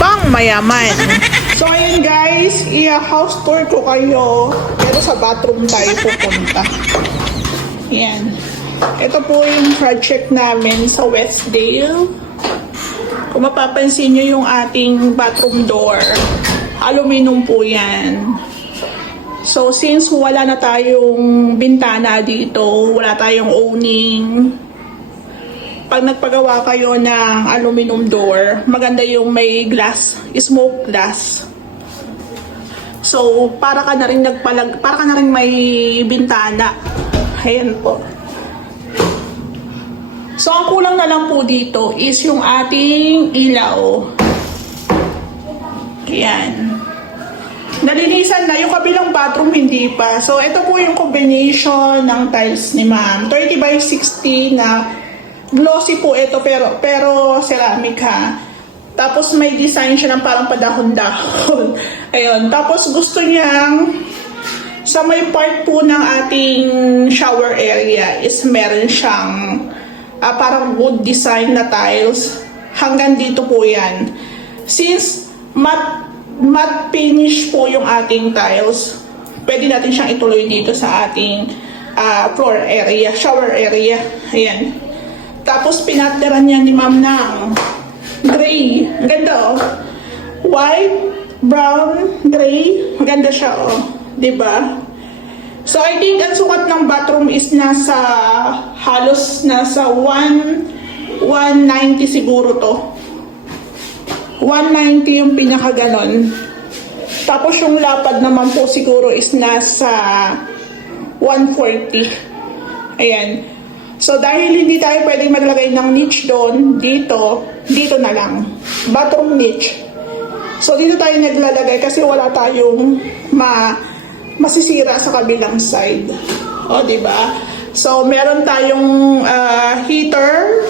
pang mayaman. So ayun guys, i-house tour ko kayo. Pero sa bathroom tayo pupunta. Yan. Ito po yung project namin sa Westdale. Kung mapapansin nyo yung ating bathroom door, aluminum po yan. So since wala na tayong bintana dito, wala tayong awning, pag nagpagawa kayo ng aluminum door, maganda yung may glass, smoke glass. So para ka na rin may bintana. Ayan po. So ang kulang na lang po dito is yung ating ilaw. Ayan. Nalinisan na yung kabilang bathroom, hindi pa. So ito po yung combination ng tiles ni ma'am. 30 by 60 na glossy po ito pero ceramic ha. Tapos may design siya ng parang padahon-dahon. Ayun. Tapos gusto niyang sa may part po ng ating shower area is meron siyang parang wood design na tiles. Hanggang dito po yan. Since matte finish po yung ating tiles, pwede natin siyang ituloy dito sa ating floor area, shower area. Ayan. Tapos pinatteran niya ni ma'am ng gray. Ganda oh. White, brown, gray. Maganda siya oh. Diba? So I think ang sukat ng bathroom is halos nasa 190 siguro to. 190 yung pinakaganon. Tapos yung lapad naman po siguro is nasa 140. Ayan. So dahil hindi tayo pwedeng maglagay ng niche doon, dito na lang. Bathroom niche. So dito tayo naglalagay kasi wala tayong masisira sa kabilang side. O, diba? So meron tayong heater.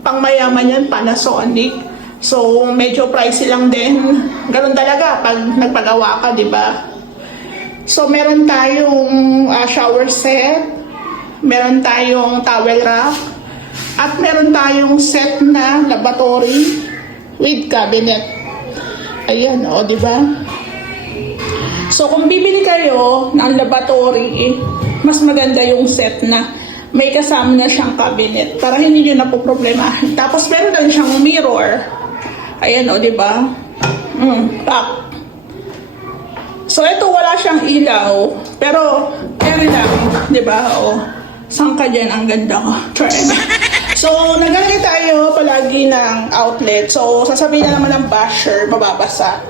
Pangmayaman yan, Panasonic. So, medyo pricey lang din. Ganun talaga pag nagpagawa ka, di ba? So, meron tayong shower set. Meron tayong towel rack. At meron tayong set na lavatory with cabinet. Ayan, o, di ba? So, kung bibili kayo ng lavatory, mas maganda yung set na may kasama na siyang cabinet para hindi nyo na po problema. Tapos, meron din siyang mirror. Ayan o, diba? Pack. So, ito wala siyang ilaw. Pero, lang. Diba? O, saan ka dyan? Ang ganda ko. So, nagalagay tayo palagi ng outlet. So, sasabihin na naman ng basher, mababasa.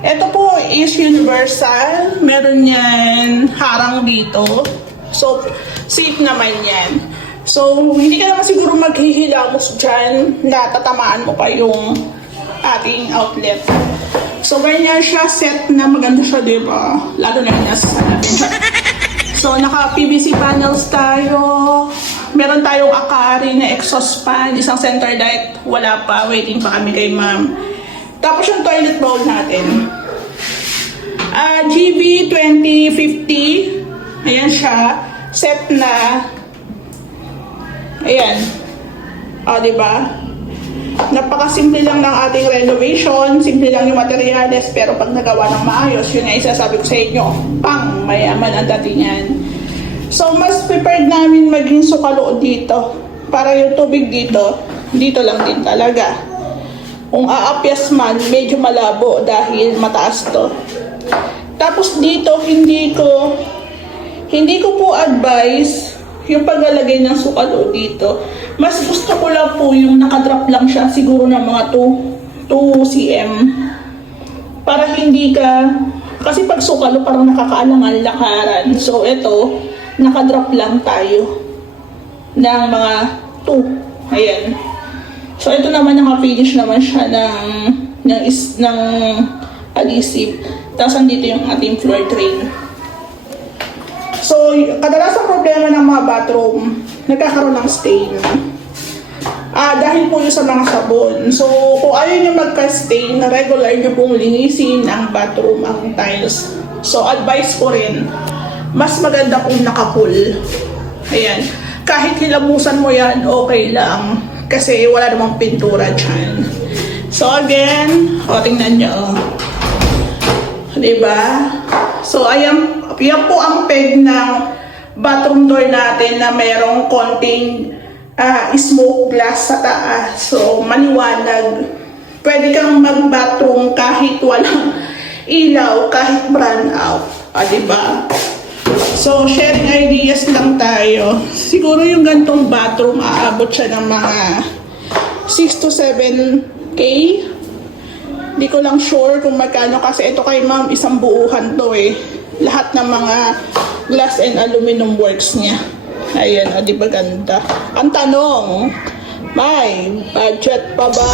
Ito po is universal. Meron yan harang dito. So, safe naman yan. So, hindi ka naman siguro maghihilamos dyan na tatamaan mo pa yung ating outlet. So, ganyan siya set na maganda siya, diba? Lalo na yung nasa salamin. So, naka-PVC panels tayo. Meron tayong Akari na exhaust fan. Isang center light. Wala pa. Waiting pa kami kay ma'am. Tapos yung toilet bowl natin. GB 2050. Ayan siya. Set na. Ayan. O, diba? Napakasimple lang ng ating renovation. Simple lang yung materyales. Pero pag nagawa ng maayos, yun nga isasabi ko sa inyo, pang mayaman ang datingan. So, mas prepared namin maging sukalo dito. Para yung tubig dito lang din talaga. Kung aapyas man, medyo malabo dahil mataas to. Tapos dito, hindi ko po advise yung paglalagay ng sukalo dito. Mas gusto ko lang po yung nakadrop lang siya siguro ng mga 2 cm. Para hindi ka, kasi pag sukalo parang nakakaalangan lakaran. So ito, nakadrop lang tayo ng mga 2. Ayan. So ito naman naka-finish naman siya ng adhesive. Tapos andito yung ating floor drain. So, kadalasang problema ng mga bathroom, nagkakaroon ng stain. Dahil po yun sa mga sabon. So, kung ayaw nyo magka-stain, regular nyo pong linisin ang bathroom, ang tiles. So, advice ko rin, mas maganda kung naka-full. Ayan. Kahit hilamusan mo yan, okay lang. Kasi wala namang pintura dyan. So again, tingnan nyo. Diba? So ayan po ang peg ng bathroom door natin na merong konting smoke glass sa taas. So maliwanag. Pwede kang mag-bathroom kahit walang ilaw, kahit brown out. Diba? So, sharing ideas lang tayo. Siguro yung gantong bathroom, aabot siya ng mga 6 to 7K. Hindi ko lang sure kung magkano kasi ito kay ma'am, isang buuhan to eh. Lahat ng mga glass and aluminum works niya. Ayan, di ba ganda? Ang tanong, may budget pa ba?